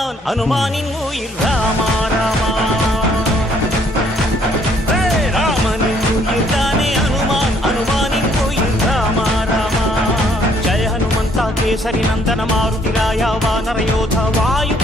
அனுமானின் உயிர் ராமா ராமா. ராமனின் உயிர் தானே அனுமான், அனுமானின் உயிர் ராமா ராமா. ஜய ஹனுமந்தா கேசரி நந்தன மாருதி ராயா வானர யோಧ வாயு